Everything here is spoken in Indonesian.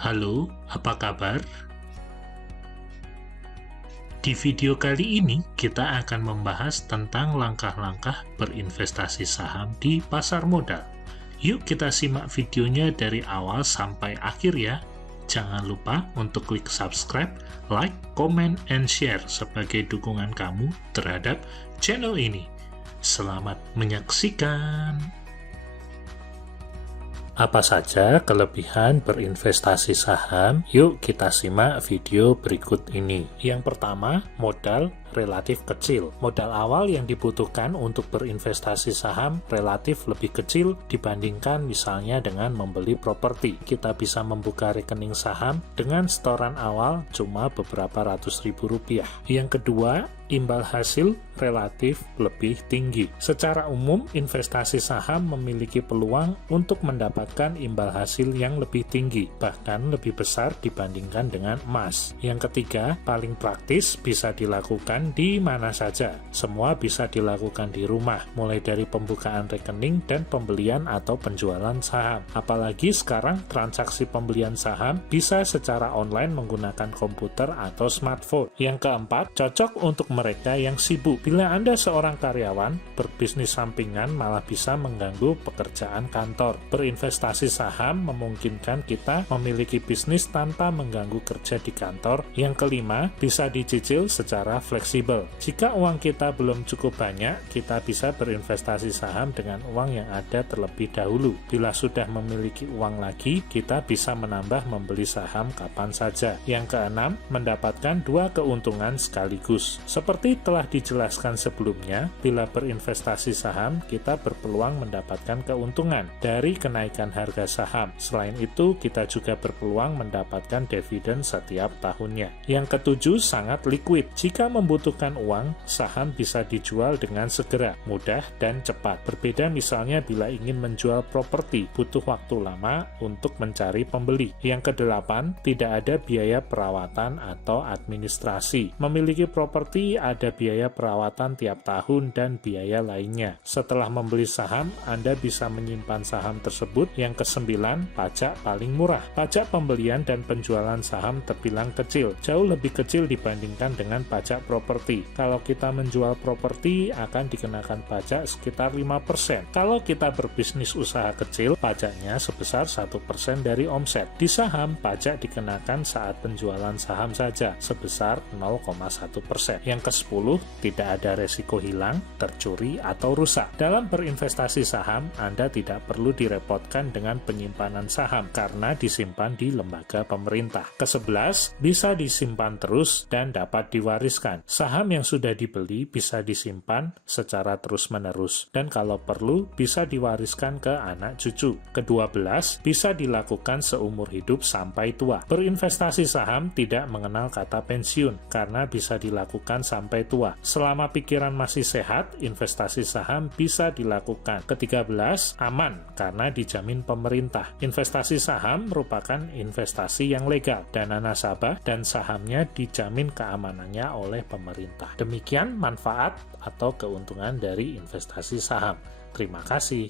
Halo, apa kabar? Di video kali ini, kita akan membahas tentang langkah-langkah berinvestasi saham di pasar modal. Yuk kita simak videonya dari awal sampai akhir ya. Jangan lupa untuk klik subscribe, like, comment, and share sebagai dukungan kamu terhadap channel ini. Selamat menyaksikan! Apa saja kelebihan berinvestasi saham? Yuk kita simak video berikut ini. Yang pertama, modal relatif kecil. Modal awal yang dibutuhkan untuk berinvestasi saham relatif lebih kecil dibandingkan misalnya dengan membeli properti. Kita bisa membuka rekening saham dengan setoran awal cuma beberapa ratus ribu rupiah. Yang kedua, imbal hasil relatif lebih tinggi. Secara umum, investasi saham memiliki peluang untuk mendapatkan imbal hasil yang lebih tinggi, bahkan lebih besar dibandingkan dengan emas. Yang ketiga, paling praktis, bisa dilakukan di mana saja. Semua bisa dilakukan di rumah, mulai dari pembukaan rekening dan pembelian atau penjualan saham. Apalagi sekarang transaksi pembelian saham bisa secara online menggunakan komputer atau smartphone. Yang keempat, cocok untuk mereka yang sibuk. Bila Anda seorang karyawan, berbisnis sampingan malah bisa mengganggu pekerjaan kantor. Berinvestasi saham memungkinkan kita memiliki bisnis tanpa mengganggu kerja di kantor. Yang kelima, bisa dicicil secara fleksibel. Jika uang kita belum cukup banyak, kita bisa berinvestasi saham dengan uang yang ada terlebih dahulu. Bila sudah memiliki uang lagi, kita bisa menambah membeli saham kapan saja. Yang keenam, mendapatkan dua keuntungan sekaligus. Seperti telah dijelaskan sebelumnya, bila berinvestasi saham, kita berpeluang mendapatkan keuntungan dari kenaikan harga saham. Selain itu, kita juga berpeluang mendapatkan dividen setiap tahunnya. Yang ketujuh, sangat liquid. Jika membutuhkan uang, saham bisa dijual dengan segera, mudah, dan cepat. Berbeda misalnya bila ingin menjual properti, butuh waktu lama untuk mencari pembeli. Yang kedelapan, tidak ada biaya perawatan atau administrasi. Memiliki properti ada biaya perawatan tiap tahun dan biaya lainnya. Setelah membeli saham, Anda bisa menyimpan saham tersebut. Yang kesembilan, pajak paling murah. Pajak pembelian dan penjualan saham terbilang kecil, jauh lebih kecil dibandingkan dengan pajak properti. Kalau kita menjual properti, akan dikenakan pajak sekitar 5%. Kalau kita berbisnis usaha kecil, pajaknya sebesar 1% dari omset. Di saham, pajak dikenakan saat penjualan saham saja, sebesar 0,1%. Yang ke-10, tidak ada resiko hilang, tercuri, atau rusak. Dalam berinvestasi saham, Anda tidak perlu direpotkan dengan penyimpanan saham, karena disimpan di lembaga pemerintah. Ke-11, bisa disimpan terus dan dapat diwariskan. Saham yang sudah dibeli bisa disimpan secara terus-menerus, dan kalau perlu, bisa diwariskan ke anak cucu. Ke-12, bisa dilakukan seumur hidup sampai tua. Berinvestasi saham tidak mengenal kata pensiun, karena bisa dilakukan sampai tua. Selama pikiran masih sehat, investasi saham bisa dilakukan. Ke-13, aman, karena dijamin pemerintah. Investasi saham merupakan investasi yang legal. Dana nasabah dan sahamnya dijamin keamanannya oleh pemerintah. Demikian manfaat atau keuntungan dari investasi saham. Terima kasih.